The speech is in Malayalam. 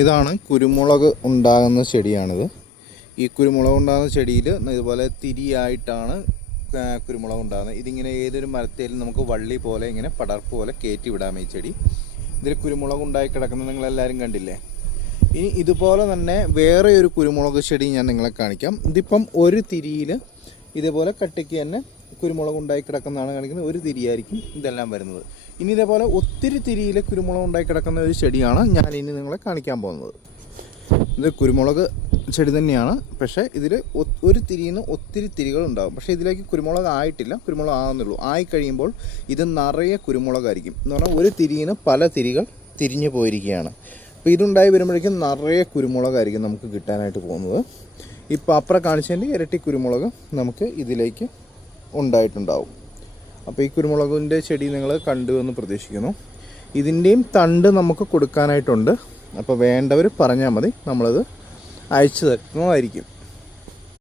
ഇതാണ് കുരുമുളക് ഉണ്ടാകുന്ന ചെടിയാണിത്. ഈ കുരുമുളക് ഉണ്ടാകുന്ന ചെടിയിൽ ഇതുപോലെ തിരിയായിട്ടാണ് കുരുമുളക് ഉണ്ടാകുന്നത്. ഇതിങ്ങനെ ഏതൊരു മരത്തേലും നമുക്ക് വള്ളി പോലെ ഇങ്ങനെ പടർപ്പ് പോലെ കയറ്റി വിടാം ഈ ചെടി. ഇതിൽ കുരുമുളക് ഉണ്ടായി കിടക്കുന്നത് നിങ്ങളെല്ലാവരും കണ്ടില്ലേ. ഇനി ഇതുപോലെ തന്നെ വേറെ ഒരു കുരുമുളക് ചെടി ഞാൻ നിങ്ങളെ കാണിക്കാം. ഇതിപ്പം ഒരു തിരിയിൽ ഇതേപോലെ കട്ടിക്ക് തന്നെ കുരുമുളക് ഉണ്ടായി കിടക്കുന്നതാണ് കാണിക്കുന്നത്. ഒരു തിരിയായിരിക്കും ഇതെല്ലാം വരുന്നത്. ഇനി ഇതേപോലെ ഒത്തിരി തിരിയിൽ കുരുമുളക് ഉണ്ടായി കിടക്കുന്ന ഒരു ചെടിയാണ് ഞാൻ ഇനി നിങ്ങളെ കാണിക്കാൻ പോകുന്നത്. ഇത് കുരുമുളക് ചെടി തന്നെയാണ്, പക്ഷേ ഇതിൽ ഒരു തിരിയിൽ നിന്ന് ഒത്തിരി തിരികൾ ഉണ്ടാകും. പക്ഷേ ഇതിലേക്ക് കുരുമുളക് ആയിട്ടില്ല, കുരുമുളക് ആകുന്നുള്ളൂ. ആയി കഴിയുമ്പോൾ ഇത് നിറയെ കുരുമുളകായിരിക്കും. എന്ന് പറഞ്ഞാൽ ഒരു തിരിയിൽ നിന്ന് പല തിരികൾ തിരിഞ്ഞു പോയിരിക്കുകയാണ്. അപ്പോൾ ഇതുണ്ടായി വരുമ്പോഴേക്കും നിറയെ കുരുമുളകായിരിക്കും നമുക്ക് കിട്ടാനായിട്ട് പോകുന്നത്. ഇപ്പോൾ അപ്പുറം കാണിച്ചതിൻ്റെ ഇരട്ടി കുരുമുളക് നമുക്ക് ഇതിലേക്ക് ഉണ്ടായിട്ടുണ്ടാവും. അപ്പോൾ ഈ കുരുമുളകിൻ്റെ ചെടി നിങ്ങൾ കണ്ടു എന്ന് പ്രതീക്ഷിക്കുന്നു. ഇതിൻ്റെയും തണ്ട് നമുക്ക് കൊടുക്കാനായിട്ടുണ്ട്. അപ്പോൾ വേണ്ടവർ പറഞ്ഞാൽ മതി, നമ്മളത് അയച്ചു തരുന്നതായിരിക്കും.